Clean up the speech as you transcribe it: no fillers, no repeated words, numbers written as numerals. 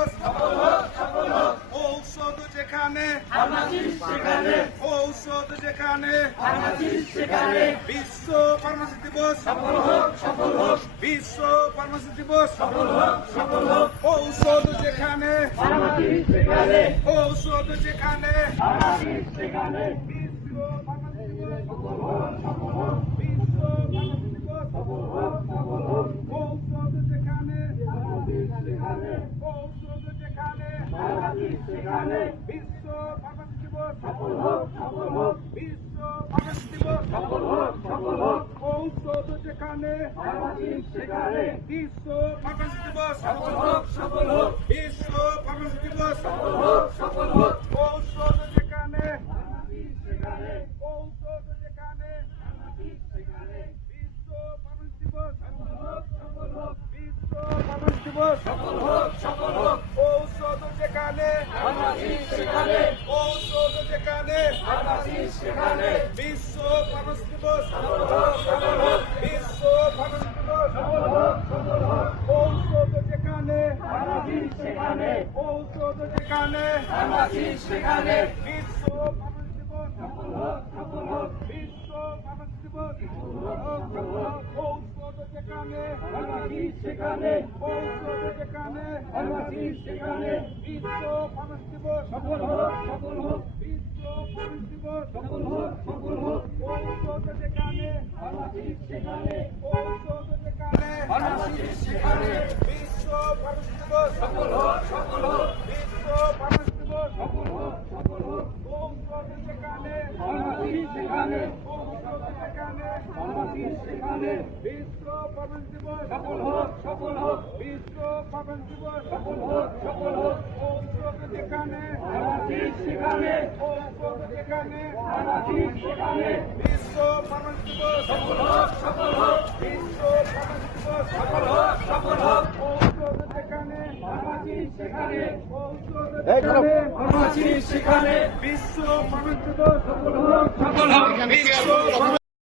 দিবস ঔষধ যেখানে ঔষধ যেখানে বিশ্ব ফার্মাসি দিবস বিশ্ব ফার্মাসি দিবস ঔষধ যেখানে ঔষধ যেখানে বিশ্ব ফার্মাসি দিবস বিশ্ব ফার্মাসি দিবস ঔষধ যেখানে ঔষধ যেখানে বিশ্ব ফার্মাসি দিবস বিশ্ব ফার্মাসি দিবস ঔষধ যেখানে বিশ্ব ফার্মাসি দিবস বিশ্ব ফার্মাসি দিবস ঔষধ যেখানে ঔষধ যেখানে বিশ্ব ফার্মাসি দিবস বিশ্ব ফার্মাসি দিবস ঔষধ যেখানে ঔষধ যেখানে বিশ্ব ফার্মাসি দিবস বিশ্ব ফার্মাসি দিবস ঔষধ যেখানে ঔষধ যেখানে বিশ্ব ফার্মাসি দিবস বিশ্ব ফার্মাসি দিবস ঔষধ যেখানে ঔষধ যেখানে বিশ্ব ফার্মাসি দিবস বিশ্ব ফার্মাসি দিবস ঔষধ যেখানে ঔষধ যেখানে বিশ্ব ফার্মাসি দিবস বিশ্ব ফার্মাসি দিবস ঔষধ যেখানে ঔষধ যেখানে বিশ্ব ফার্মাসি দিবস বিশ্ব ফার্মাসি দিবস ঔষধ যেখানে ঔষধ যেখানে বিশ্ব ফার্মাসি দিবস বিশ্ব ফার্মাসি দিবস ঔষধ যেখানে ঔষধ যেখানে বিশ্ব ফার্মাসি দিবস বিশ্ব